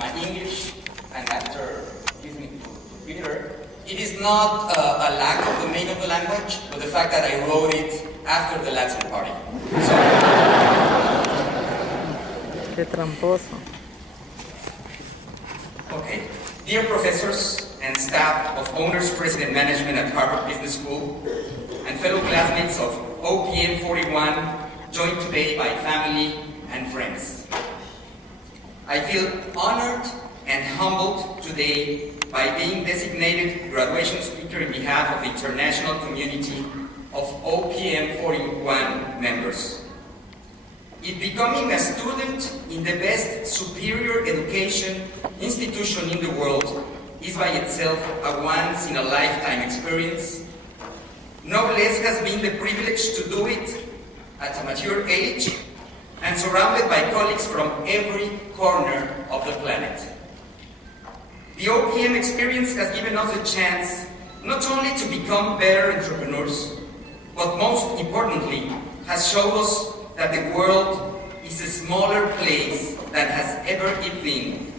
my English and after listening to Peter, it is not a lack of the main of the language, but the fact that I wrote it after the Latin party. So, Qué tramposo. okay. Dear professors and staff of Owners President Management at Harvard Business School, and fellow classmates of OPM41, joined today by family and friends. I feel honored and humbled today by being designated graduation speaker in behalf of the international community of OPM41 members. If becoming a student in the best superior education institution in the world is by itself a once-in-a-lifetime experience, no less has been the privilege to do it at a mature age and surrounded by colleagues from every corner of the planet. The OPM experience has given us a chance not only to become better entrepreneurs, but most importantly, has shown us that the world is a smaller place than has ever it been,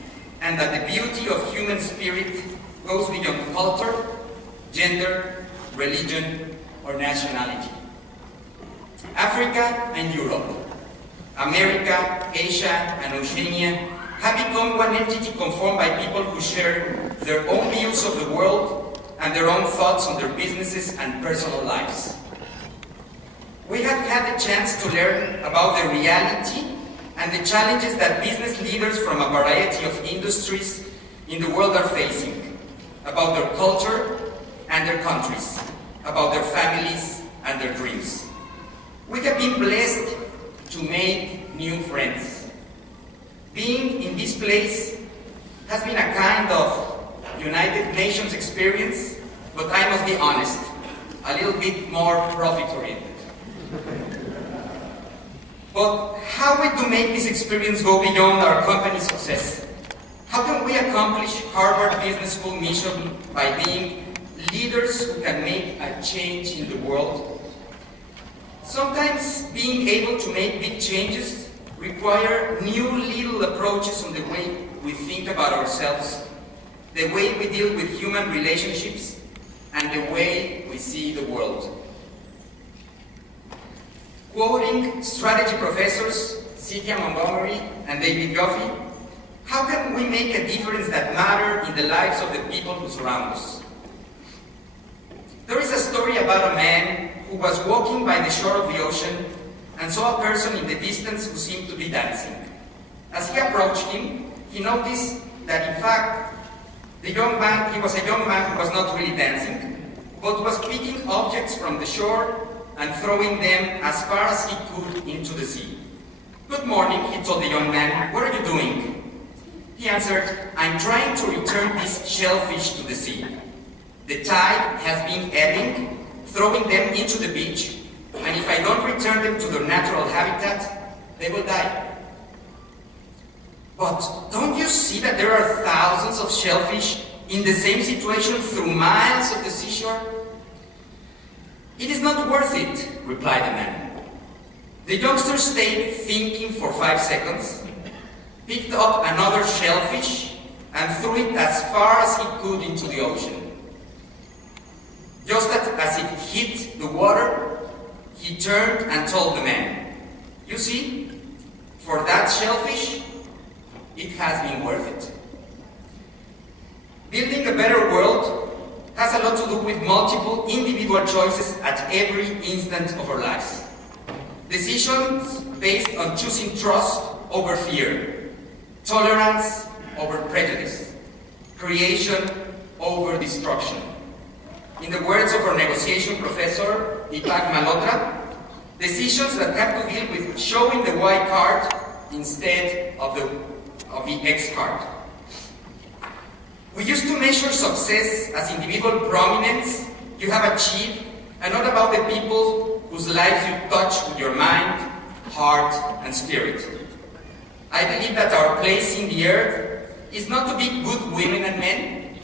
and that the beauty of human spirit goes beyond culture, gender, religion, or nationality. Africa and Europe, America, Asia, and Oceania have become one entity conformed by people who share their own views of the world and their own thoughts on their businesses and personal lives. We have had the chance to learn about the reality and the challenges that business leaders from a variety of industries in the world are facing, about their culture and their countries, about their families and their dreams. We have been blessed to make new friends. Being in this place has been a kind of United Nations experience, but I must be honest, a little bit more profit-oriented. But how are we to make this experience go beyond our company's success? How can we accomplish Harvard Business School mission by being leaders who can make a change in the world? Sometimes being able to make big changes require new little approaches on the way we think about ourselves, the way we deal with human relationships, and the way we see the world. Quoting strategy professors Cynthia Montgomery and David Goffey, how can we make a difference that matters in the lives of the people who surround us? There is a story about a man who was walking by the shore of the ocean and saw a person in the distance who seemed to be dancing. As he approached him, he noticed that in fact, he was a young man who was not really dancing, but was picking objects from the shore and throwing them as far as he could into the sea. "Good morning," he told the young man. "What are you doing?" He answered, "I'm trying to return these shellfish to the sea. The tide has been ebbing, throwing them into the beach, and if I don't return them to their natural habitat, they will die." "But don't you see that there are thousands of shellfish in the same situation through miles of the seashore?" "It is not worth it," replied the man. The youngster stayed thinking for 5 seconds, picked up another shellfish, and threw it as far as he could into the ocean. Just as it hit the water, he turned and told the man, "You see, for that shellfish, it has been worth it." Building a better world has a lot to do with multiple individual choices at every instant of our lives. Decisions based on choosing trust over fear, tolerance over prejudice, creation over destruction. In the words of our negotiation professor, Deepak Malhotra, decisions that have to deal with showing the Y card instead of the X card. We used to measure success as individual prominence you have achieved, and not about the people whose lives you touch with your mind, heart, and spirit. I believe that our place in the earth is not to be good women and men,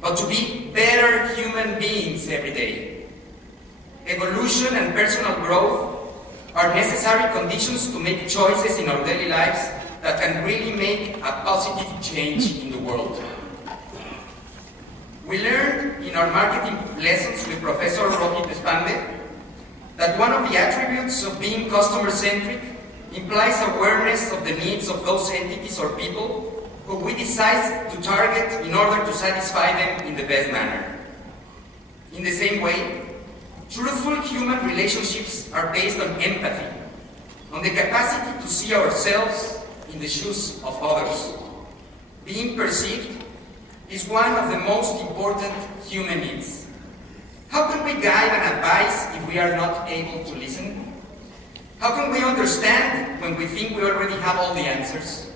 but to be better human beings every day. Evolution and personal growth are necessary conditions to make choices in our daily lives that can really make a positive change in the world. We learned in our marketing lessons with Professor Rocky Despande that one of the attributes of being customer-centric implies awareness of the needs of those entities or people who we decide to target in order to satisfy them in the best manner. In the same way, truthful human relationships are based on empathy, on the capacity to see ourselves in the shoes of others. Being perceived is one of the most important human needs. How can we guide and advise if we are not able to listen? How can we understand when we think we already have all the answers?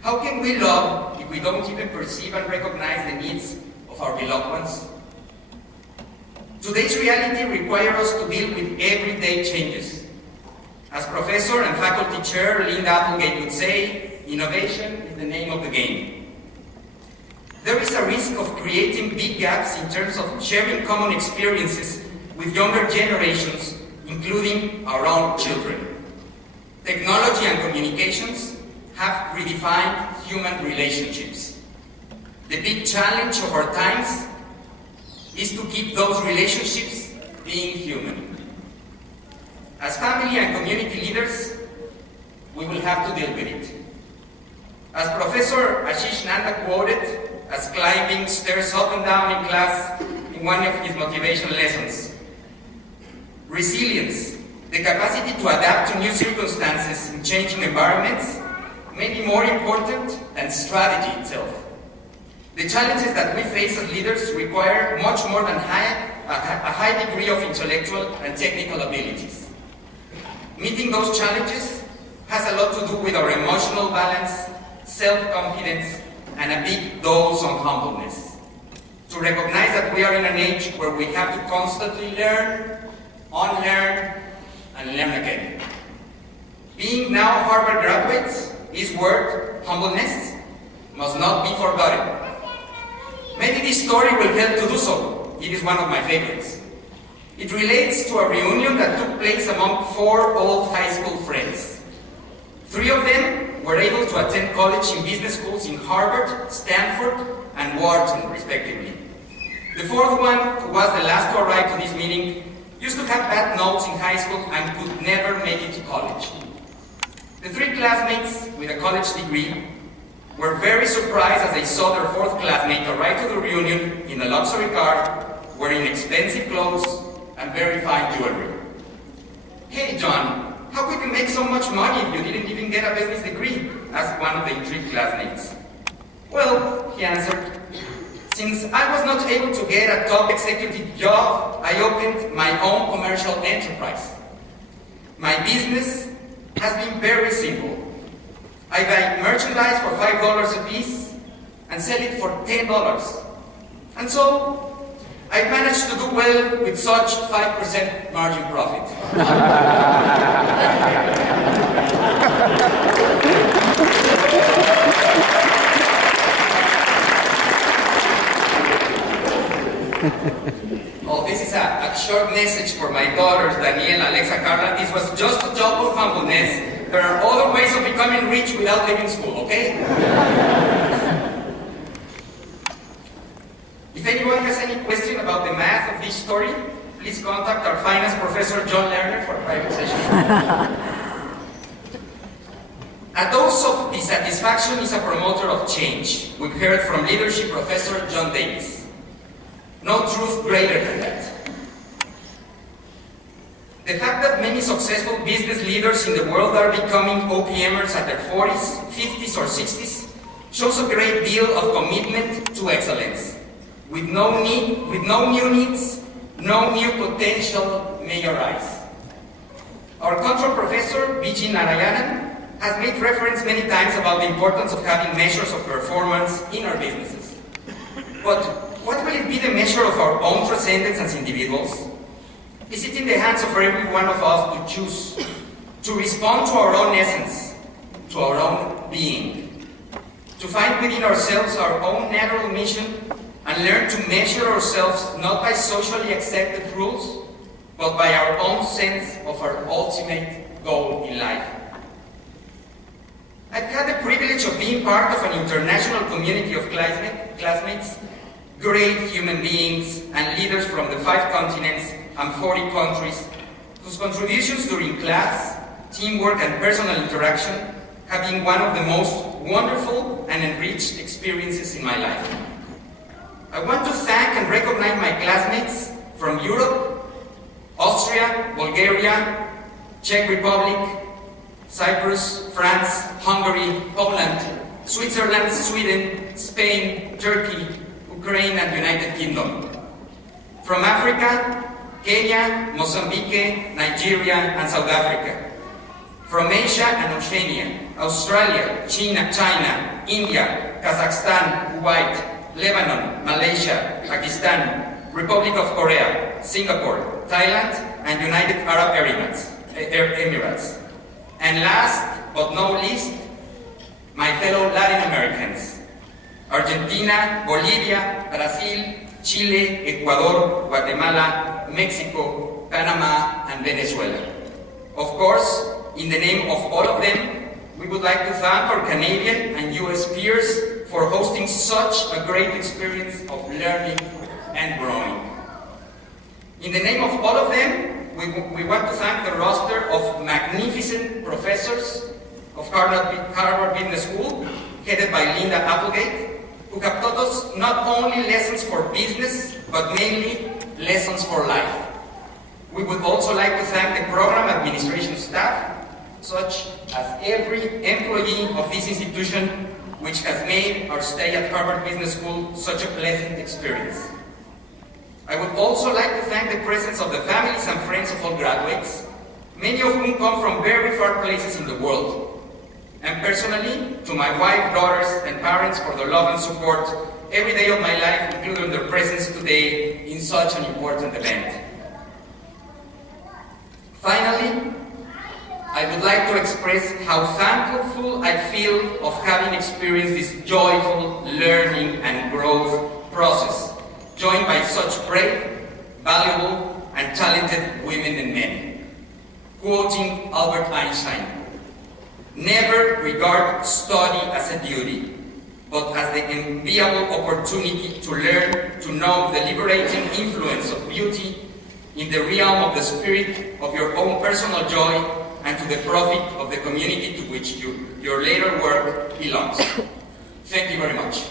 How can we love if we don't even perceive and recognize the needs of our beloved ones? Today's reality requires us to deal with everyday changes. As Professor and Faculty Chair Linda Applegate would say, innovation is the name of the game. There is a risk of creating big gaps in terms of sharing common experiences with younger generations, including our own children. Technology and communications have redefined human relationships. The big challenge of our times is to keep those relationships being human. As family and community leaders, we will have to deal with it. As Professor Ashish Nanda quoted, as climbing stairs up and down in class in one of his motivational lessons, resilience, the capacity to adapt to new circumstances in changing environments, may be more important than strategy itself. The challenges that we face as leaders require much more than a high degree of intellectual and technical abilities. Meeting those challenges has a lot to do with our emotional balance, self-confidence, and a big dose of humbleness. To recognize that we are in an age where we have to constantly learn, unlearn, and learn again. Being now Harvard graduates, this word, humbleness, must not be forgotten. Maybe this story will help to do so. It is one of my favorites. It relates to a reunion that took place among 4 old high school friends. 3 of them were able to attend college in business schools in Harvard, Stanford, and Wharton, respectively. The 4th one, who was the last to arrive to this meeting, used to have bad notes in high school and could never make it to college. The 3 classmates with a college degree were very surprised as they saw their 4th classmate arrive to the reunion in a luxury car, wearing expensive clothes and very fine jewelry. "Hey, John, how could you make so much money if you didn't even get a business degree?" asked one of the intrigued classmates. "Well," he answered, "since I was not able to get a top executive job, I opened my own commercial enterprise. My business has been very simple. I buy merchandise for $5 a piece and sell it for $10. And so, I've managed to do well with such 5% margin profit." Oh, this is a short message for my daughters, Danielle, Alexa, Carla. This was just a job of humbleness. There are other ways of becoming rich without leaving school, okay? If anyone has any question about the math of this story, please contact our finance professor, John Lerner, for a private session. A dose of dissatisfaction is a promoter of change. We've heard from leadership professor John Davis. No truth greater than that. The fact that many successful business leaders in the world are becoming OPMers at their 40s, 50s, or 60s shows a great deal of commitment to excellence. With no new needs, no new potential may arise. Our control professor, B.G. Narayanan, has made reference many times about the importance of having measures of performance in our businesses. But what will it be the measure of our own transcendence as individuals? Is it in the hands of every one of us to choose, to respond to our own essence, to our own being, to find within ourselves our own natural mission and learn to measure ourselves not by socially accepted rules, but by our own sense of our ultimate goal in life? I've had the privilege of being part of an international community of classmates, great human beings and leaders from the 5 continents and 40 countries, whose contributions during class, teamwork and personal interaction have been one of the most wonderful and enriched experiences in my life. I want to thank and recognize my classmates from Europe, Austria, Bulgaria, Czech Republic, Cyprus, France, Hungary, Poland, Switzerland, Sweden, Spain, Turkey, Ukraine and United Kingdom. From Africa, Kenya, Mozambique, Nigeria and South Africa. From Asia and Oceania, Australia, China, India, Kazakhstan, Kuwait, Lebanon, Malaysia, Pakistan, Republic of Korea, Singapore, Thailand, and United Arab Emirates. And last but not least, my fellow Latin Americans, Argentina, Bolivia, Brazil, Chile, Ecuador, Guatemala, Mexico, Panama, and Venezuela. Of course, in the name of all of them, we would like to thank our Canadian and US peers for hosting such a great experience of learning and growing. In the name of all of them, we want to thank the roster of magnificent professors of Harvard Business School, headed by Linda Applegate, who have taught us not only lessons for business, but mainly lessons for life. We would also like to thank the program administration staff, such as every employee of this institution, which has made our stay at Harvard Business School such a pleasant experience. I would also like to thank the presence of the families and friends of all graduates, many of whom come from very far places in the world. And personally, to my wife, daughters, and parents for their love and support every day of my life, including their presence today in such an important event. Finally, I would like to express how thankful I feel of having experienced this joyful learning and growth process, joined by such brave, valuable, and talented women and men. Quoting Albert Einstein, "Never regard study as a duty, but as the enviable opportunity to learn to know the liberating influence of beauty in the realm of the spirit of your own personal joy and to the profit of the community to which your later work belongs." Thank you very much.